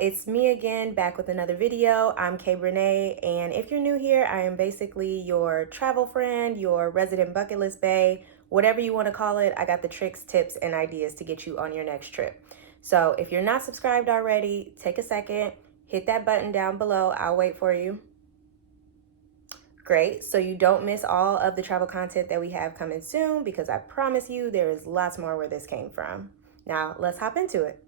it's me again, back with another video. I'm Kay Renee, and if you're new here, I am basically your travel friend, your resident bucket list bae, whatever you want to call it. I got the tricks, tips, and ideas to get you on your next trip. So if you're not subscribed already, take a second, hit that button down below. I'll wait for you. Great, so you don't miss all of the travel content that we have coming soon, because I promise you there is lots more where this came from. Now let's hop into it.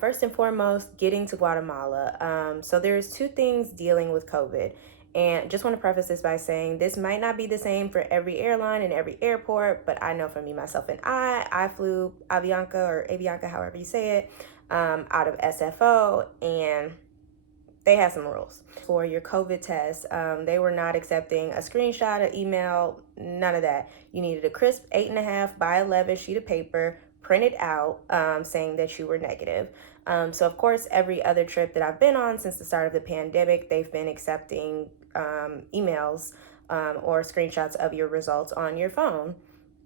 First and foremost, getting to Guatemala. So there's two things dealing with COVID. And just want to preface this by saying this might not be the same for every airline and every airport, but I know for me, myself, and I flew Avianca or Avianca, however you say it, out of SFO, and they had some rules. For your COVID test, they were not accepting a screenshot, an email, none of that. You needed a crisp 8.5 by 11 sheet of paper, printed out, saying that you were negative. So of course, every other trip that I've been on since the start of the pandemic, they've been accepting emails or screenshots of your results on your phone.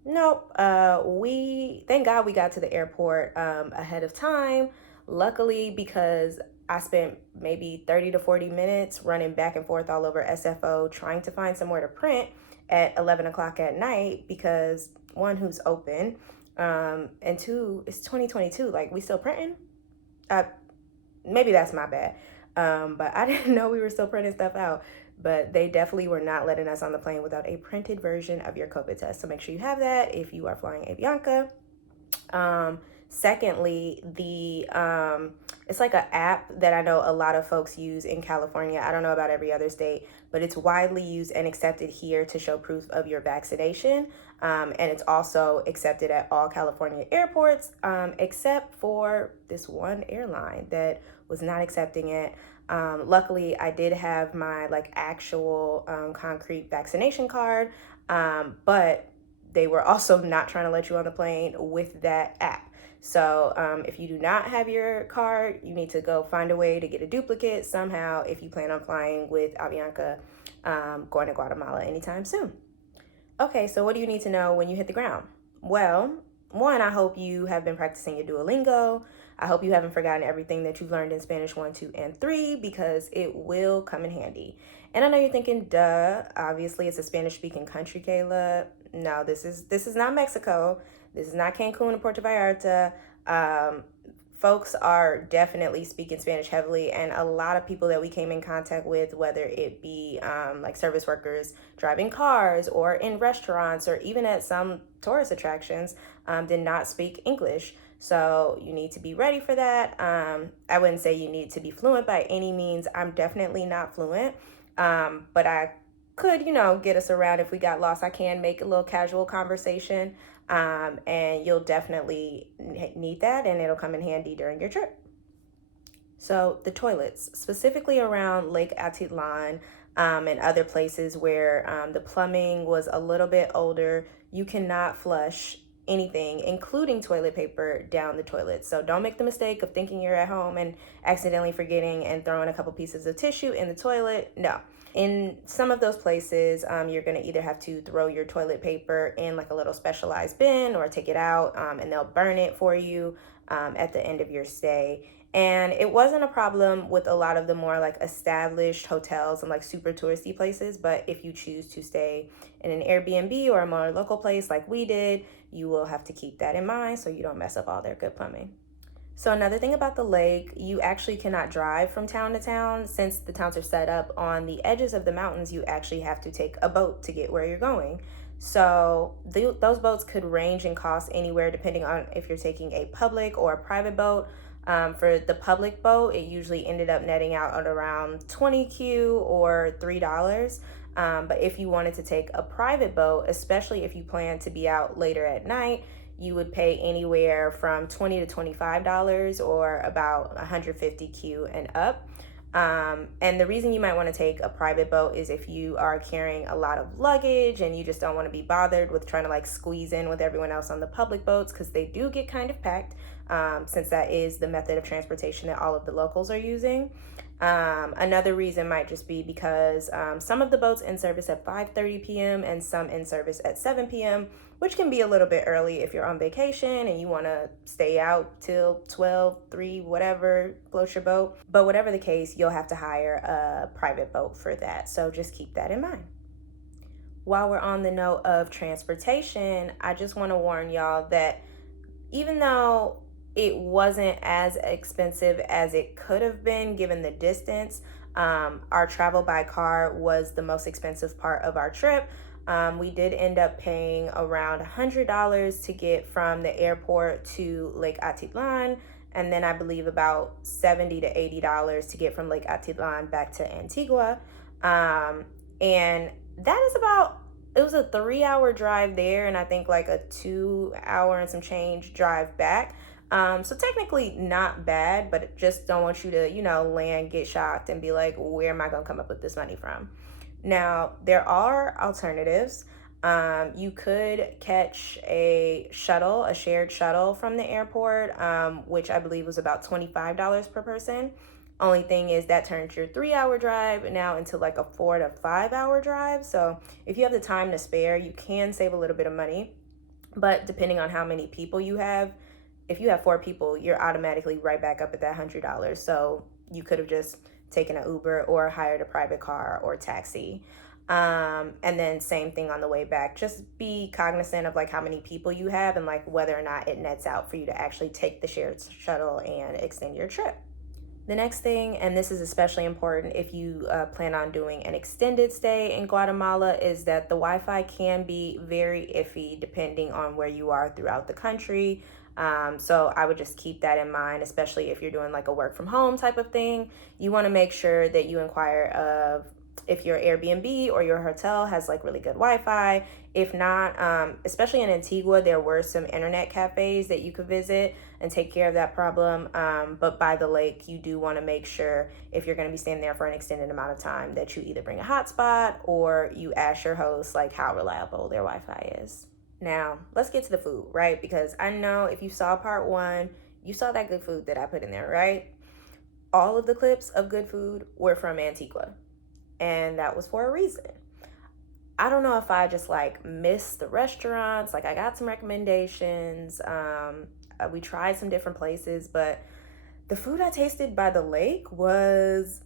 Nope. Thank God we got to the airport ahead of time. Luckily, because I spent maybe 30 to 40 minutes running back and forth all over SFO trying to find somewhere to print at 11 o'clock at night, because one, who's open, and two, it's 2022. Like, we still printing? Maybe that's my bad. But I didn't know we were still printing stuff out. But they definitely were not letting us on the plane without a printed version of your COVID test. So make sure you have that if you are flying Avianca. Secondly, it's like an app that I know a lot of folks use in California. I don't know about every other state, but it's widely used and accepted here to show proof of your vaccination. And it's also accepted at all California airports, except for this one airline that was not accepting it. Luckily, I did have my actual concrete vaccination card, but they were also not trying to let you on the plane with that app. So if you do not have your card, you need to go find a way to get a duplicate somehow if you plan on flying with Avianca going to Guatemala anytime soon. Okay, so what do you need to know when you hit the ground? Well, one, I hope you have been practicing your Duolingo. I hope you haven't forgotten everything that you've learned in Spanish 1, 2, and 3, because it will come in handy. And I know you're thinking, duh, obviously it's a Spanish-speaking country, Kayla. No, this is not Mexico. This is not Cancun or Puerto Vallarta. Folks are definitely speaking Spanish heavily, and a lot of people that we came in contact with, whether it be like service workers driving cars or in restaurants or even at some tourist attractions, did not speak English. So you need to be ready for that. I wouldn't say you need to be fluent by any means. I'm definitely not fluent, but I could, get us around if we got lost. I can make a little casual conversation, and you'll definitely need that, and it'll come in handy during your trip. So the toilets, specifically around Lake Atitlan, and other places where the plumbing was a little bit older, you cannot flush anything, including toilet paper, down the toilet. So don't make the mistake of thinking you're at home and accidentally forgetting and throwing a couple pieces of tissue in the toilet. No. In some of those places, you're going to either have to throw your toilet paper in like a little specialized bin or take it out, and they'll burn it for you at the end of your stay. And it wasn't a problem with a lot of the more established hotels and super touristy places. But if you choose to stay in an Airbnb or a more local place like we did, you will have to keep that in mind so you don't mess up all their good plumbing. So another thing about the lake, you actually cannot drive from town to town. Since the towns are set up on the edges of the mountains, you actually have to take a boat to get where you're going. So those boats could range in cost anywhere depending on if you're taking a public or a private boat. For the public boat, it usually ended up netting out at around 20 or $3. But if you wanted to take a private boat, especially if you plan to be out later at night, you would pay anywhere from $20 to $25 or about 150 and up. And the reason you might want to take a private boat is if you are carrying a lot of luggage and you just don't want to be bothered with trying to squeeze in with everyone else on the public boats, because they do get kind of packed, since that is the method of transportation that all of the locals are using. Another reason might just be because some of the boats in service at 5:30 p.m. and some in service at 7 p.m., which can be a little bit early if you're on vacation and you want to stay out till 12, 3, whatever, float your boat. But whatever the case, you'll have to hire a private boat for that. So just keep that in mind. While we're on the note of transportation, I just want to warn y'all that even though it wasn't as expensive as it could have been given the distance, our travel by car was the most expensive part of our trip. We did end up paying around $100 to get from the airport to Lake Atitlan, and then I believe about $70 to $80 to get from Lake Atitlan back to Antigua. And that is it was a 3-hour drive there, and I think like a 2-hour and some change drive back. So technically not bad, but just don't want you to, land, get shocked, and be like, where am I going to come up with this money from? Now, there are alternatives. You could catch a shared shuttle from the airport, which I believe was about $25 per person. Only thing is that turns your 3-hour drive now into like a 4 to 5-hour drive. So if you have the time to spare, you can save a little bit of money. But depending on how many people you have, if you have 4 people, you're automatically right back up at that $100. So you could have just taken an Uber or hired a private car or taxi. And then same thing on the way back. Just be cognizant of like how many people you have and like whether or not it nets out for you to actually take the shared shuttle and extend your trip. The next thing, and this is especially important if you plan on doing an extended stay in Guatemala, is that the Wi-Fi can be very iffy depending on where you are throughout the country. So I would just keep that in mind, especially if you're doing like a work from home type of thing. You want to make sure that you inquire of if your Airbnb or your hotel has like really good Wi-Fi. If not, especially in Antigua, there were some internet cafes that you could visit and take care of that problem. But by the lake, you do want to make sure if you're going to be staying there for an extended amount of time that you either bring a hotspot or you ask your host like how reliable their Wi-Fi is. Now, let's get to the food, right? Because I know if you saw part 1, you saw that good food that I put in there, right? All of the clips of good food were from Antigua, and that was for a reason. I don't know if I just like missed the restaurants. Like I got some recommendations. We tried some different places, but the food I tasted by the lake was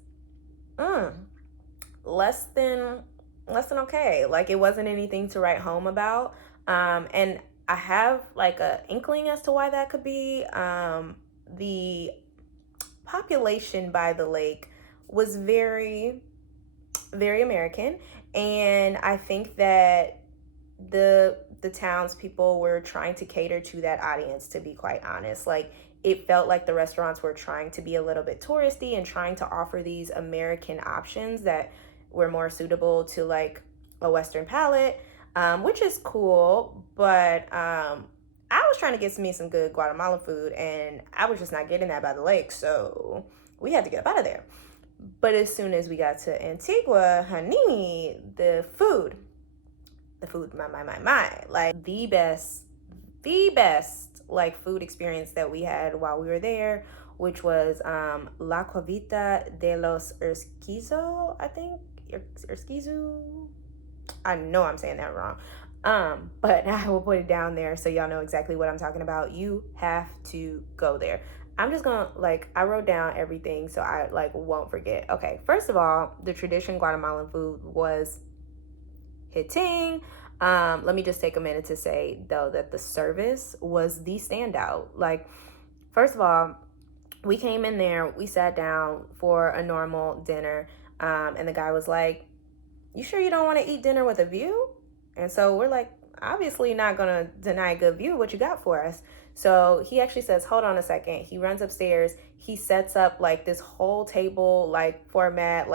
less than okay. Like it wasn't anything to write home about. And I have like a inkling as to why that could be. The population by the lake was very, very American, and I think that the townspeople were trying to cater to that audience, to be quite honest. Like it felt like the restaurants were trying to be a little bit touristy and trying to offer these American options that were more suitable to like a Western palate, which is cool, but I was trying to get me some good Guatemalan food, and I was just not getting that by the lake, so we had to get up out of there. But as soon as we got to Antigua, honey, the food, my, like the best like food experience that we had while we were there, which was La Cuevita de los Ersquizo, I think, Ersquizo. I know I'm saying that wrong. But I will put it down there so y'all know exactly what I'm talking about. You have to go there. I'm just gonna I wrote down everything so I won't forget. Okay, first of all, the tradition Guatemalan food was hitting. Let me just take a minute to say though that the service was the standout. First of all, we came in there, we sat down for a normal dinner, and the guy was like, "You sure you don't want to eat dinner with a view?" And so we're like, obviously not gonna deny a good view. What you got for us? So he actually says, hold on a second. He runs upstairs. He sets up this whole table format,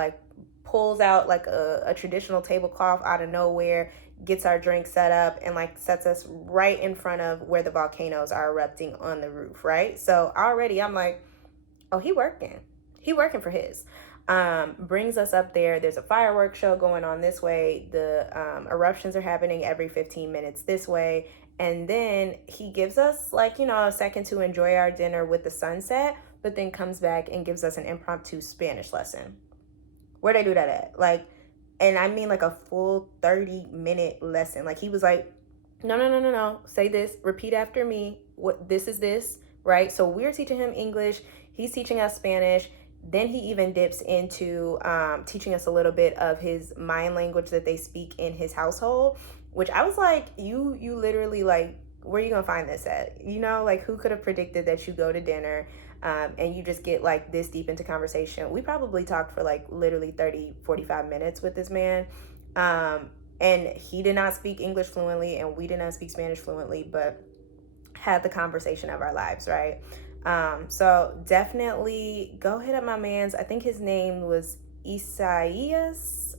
pulls out a traditional tablecloth out of nowhere, gets our drink set up, and sets us right in front of where the volcanoes are erupting on the roof, right? So already I'm like, oh, he working for his. Brings us up there. There's a fireworks show going on this way. The eruptions are happening every 15 minutes this way. And then he gives us a second to enjoy our dinner with the sunset. but then comes back and gives us an impromptu Spanish lesson. Where they do that at? Like, and I mean like a full 30-minute lesson. Like he was like, no, no, no, no, no. Say this, repeat after me. What this is this, right? So we're teaching him English. He's teaching us Spanish. Then he even dips into teaching us a little bit of his Mayan language that they speak in his household, which I was like, you literally like, where are you gonna find this at? You know, like who could have predicted that you go to dinner and you just get like this deep into conversation? We probably talked for like literally 30-45 minutes with this man. And he did not speak English fluently and we did not speak Spanish fluently, but had the conversation of our lives, right? So definitely go hit up my man's. I think his name was Isaias.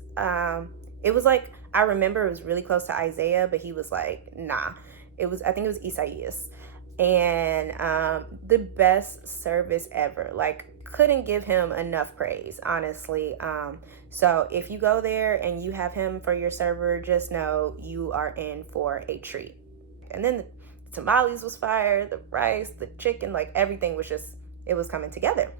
It was like, I remember it was really close to Isaiah, but he was like, nah. I think it was Isaias. And the best service ever. Like, couldn't give him enough praise, honestly. So if you go there and you have him for your server, just know you are in for a treat. And then the tamales was fire, the rice, the chicken, like everything was just, it was coming together.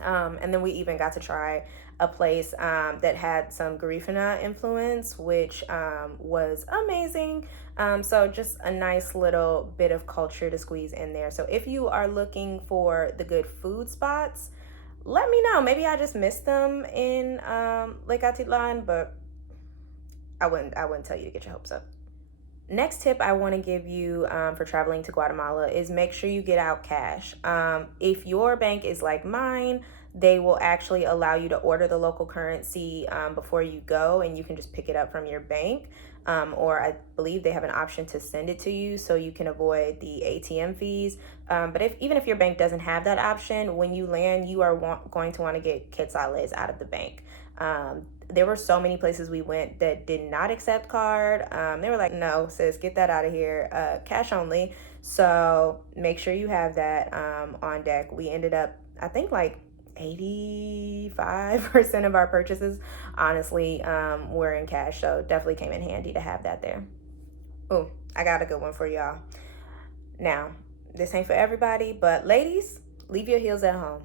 And then we even got to try a place that had some Garifuna influence, which was amazing. So just a nice little bit of culture to squeeze in there. So if you are looking for the good food spots, let me know. Maybe I just missed them in Lake Atitlan, but I wouldn't tell you to get your hopes up. Next tip I want to give you for traveling to Guatemala is make sure you get out cash. If your bank is like mine, they will actually allow you to order the local currency before you go, and you can just pick it up from your bank. Or I believe they have an option to send it to you so you can avoid the ATM fees. But even if your bank doesn't have that option, when you land, you are going to want to get quetzales out of the bank. There were so many places we went that did not accept card. They were like, no, sis, get that out of here. Cash only. So make sure you have that on deck. We ended up, I think, like 85% of our purchases, honestly, were in cash. So definitely came in handy to have that there. Oh, I got a good one for y'all. Now, this ain't for everybody, but ladies, leave your heels at home.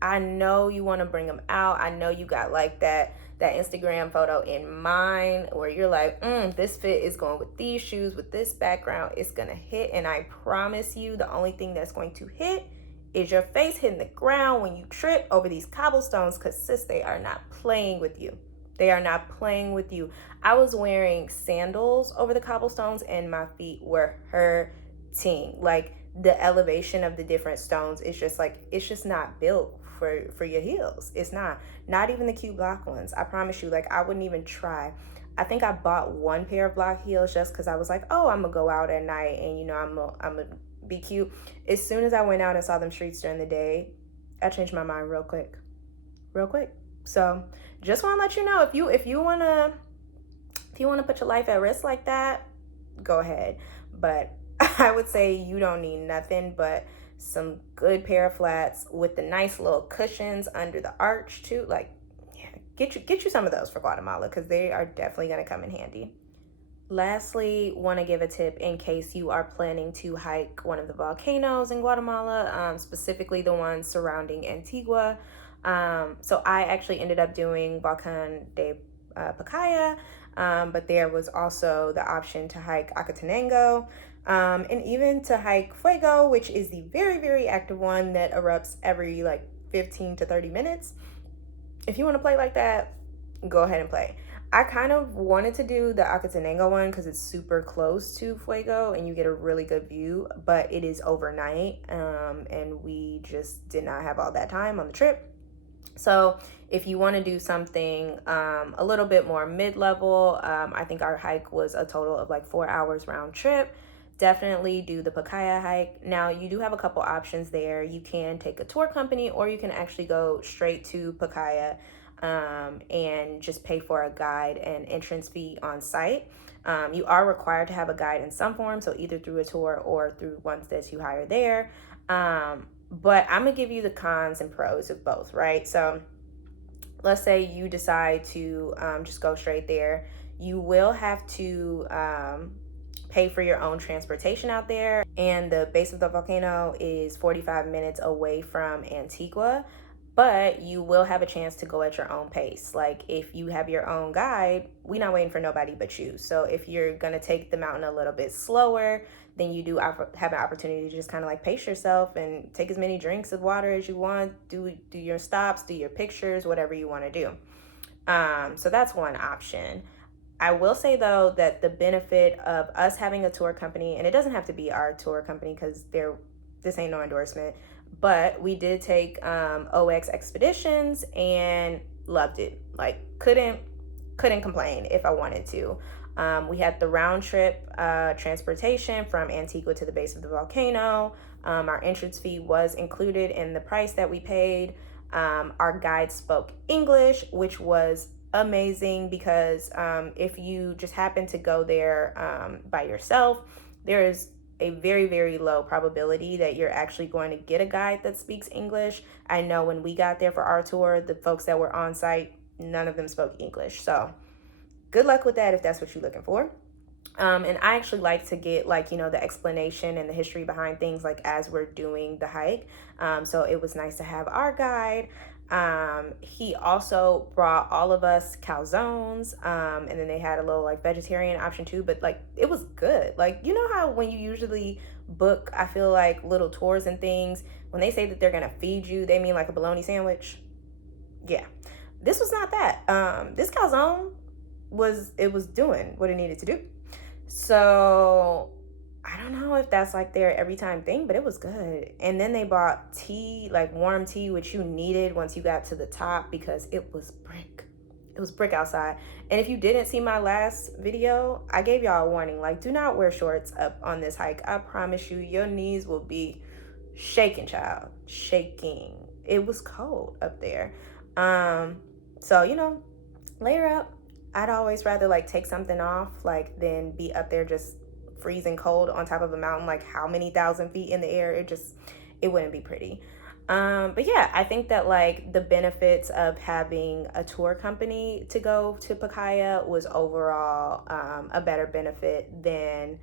I know you want to bring them out. I know you got like that Instagram photo in mind where you're like, this fit is going with these shoes, with this background, it's going to hit. And I promise you, the only thing that's going to hit is your face hitting the ground when you trip over these cobblestones, because sis, they are not playing with you. They are not playing with you. I was wearing sandals over the cobblestones and my feet were hurting. Like the elevation of the different stones is just like, it's just not built for your heels. It's not even the cute block ones. I promise you, like I wouldn't even try. I think I bought one pair of block heels just because I was like, oh, I'm gonna go out at night and you know I'm gonna be cute. As soon as I went out and saw them streets during the day, I changed my mind real quick. So just want to let you know, if you want to put your life at risk like that, go ahead. But I would say you don't need nothing but some good pair of flats with the nice little cushions under the arch too. Like, yeah, get you some of those for Guatemala, because they are definitely going to come in handy. Lastly, want to give a tip in case you are planning to hike one of the volcanoes in Guatemala, specifically the ones surrounding Antigua. So I actually ended up doing Volcán de Pacaya, but there was also the option to hike Acatenango, and even to hike Fuego, which is the very, very active one that erupts every like 15 to 30 minutes. If you want to play like that, go ahead and play. I kind of wanted to do the Acatenango one because it's super close to Fuego and you get a really good view, but it is overnight, and we just did not have all that time on the trip. So if you want to do something a little bit more mid-level, I think our hike was a total of like 4 hours round trip. Definitely do the Pacaya hike. Now you do have a couple options there. You can take a tour company or you can actually go straight to Pacaya and just pay for a guide and entrance fee on site. You are required to have a guide in some form, so either through a tour or through ones that you hire there. But I'm gonna give you the cons and pros of both, right? So let's say you decide to just go straight there. You will have to pay for your own transportation out there. And the base of the volcano is 45 minutes away from Antigua, but you will have a chance to go at your own pace. Like if you have your own guide, we're not waiting for nobody but you. So if you're gonna take the mountain a little bit slower, then you do have an opportunity to just kind of like pace yourself and take as many drinks of water as you want, do your stops, do your pictures, whatever you want to do. So that's one option. I will say though that the benefit of us having a tour company, and it doesn't have to be our tour company because this ain't no endorsement, but we did take OX Expeditions and loved it. Like couldn't complain if I wanted to. We had the round trip transportation from Antigua to the base of the volcano. Our entrance fee was included in the price that we paid. Our guide spoke English, which was amazing because if you just happen to go there by yourself, there is a very, very low probability that you're actually going to get a guide that speaks English. I know when we got there for our tour, the folks that were on site, none of them spoke English. So good luck with that if that's what you're looking for. And I actually like to get like, you know, the explanation and the history behind things like as we're doing the hike. So it was nice to have our guide. He also brought all of us calzones, and then they had a little like vegetarian option too, but like it was good. Like, you know how when you usually book, I feel like little tours and things, when they say that they're gonna feed you, they mean like a bologna sandwich. Yeah, this was not that. This calzone was doing what it needed to do. So I don't know if that's like their every time thing, but it was good. And then they bought tea, like warm tea, which you needed once you got to the top because it was brick. It was brick outside. And if you didn't see my last video, I gave y'all a warning. Like, do not wear shorts up on this hike. I promise you, your knees will be shaking, child. Shaking. It was cold up there. So, you know, layer up. I'd always rather like take something off, like than be up there just freezing cold on top of a mountain, like how many thousand feet in the air. It wouldn't be pretty. But yeah, I think that like the benefits of having a tour company to go to Pacaya was overall a better benefit than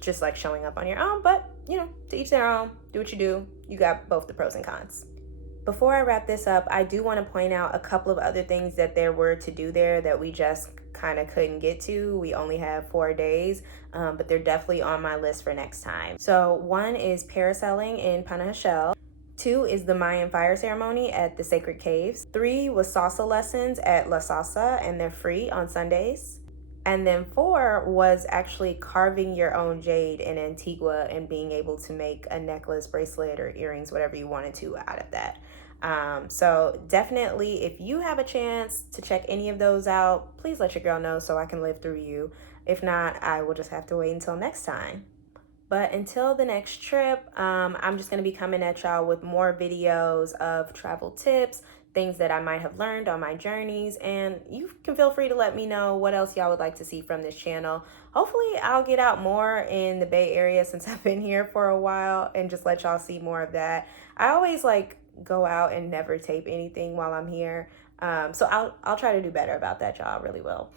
just like showing up on your own. But you know, to each their own, do what you do. You got both the pros and cons. Before I wrap this up, I do want to point out a couple of other things that there were to do there that we just kind of couldn't get to. We only have 4 days, but they're definitely on my list for next time. So 1 is parasailing in Panajachel. 2 is the Mayan fire ceremony at the Sacred Caves. 3 was salsa lessons at La Salsa, and they're free on Sundays. And then 4 was actually carving your own jade in Antigua and being able to make a necklace, bracelet, or earrings, whatever you wanted to out of that. So definitely, if you have a chance to check any of those out, please let your girl know so I can live through you. If not, I will just have to wait until next time. But until the next trip, I'm just going to be coming at y'all with more videos of travel tips, things that I might have learned on my journeys, and you can feel free to let me know what else y'all would like to see from this channel. Hopefully I'll get out more in the Bay Area since I've been here for a while and just let y'all see more of that. I always like go out and never tape anything while I'm here, so I'll try to do better about that, y'all. Really will.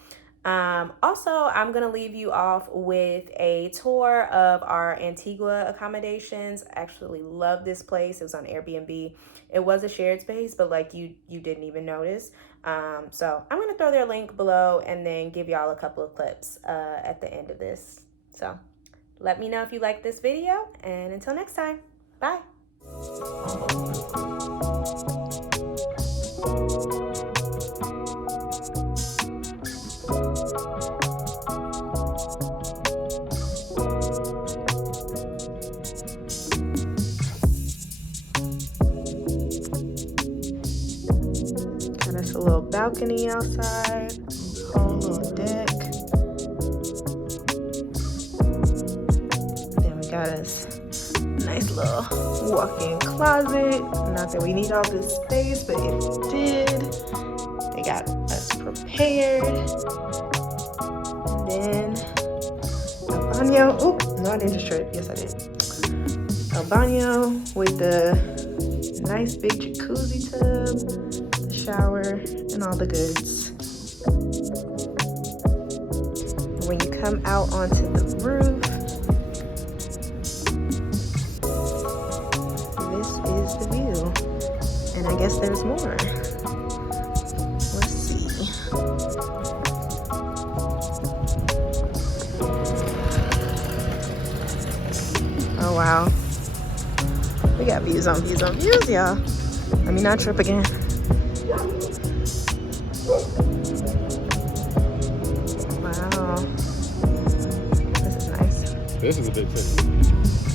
Also, I'm gonna leave you off with a tour of our Antigua accommodations. I actually love this place. It was on Airbnb. It was a shared space, but like you didn't even notice. So I'm gonna throw their link below and then give y'all a couple of clips at the end of this. So let me know if you like this video, and until next time, bye. Got us a little balcony outside, whole little deck. Then we got us a nice little walk-in closet. Not that we need all this space, but if we did, they got us prepared. And then a baño. Oop, no, I didn't just trip. Yes, I did. A baño with the nice big jacuzzi tub, the shower, and all the goods. When you come out onto the roof. This is the view. And I guess there's more. Let's see. Oh, wow. We got views on views on views, y'all. Let me not trip again. Wow. This is nice. This is a big city.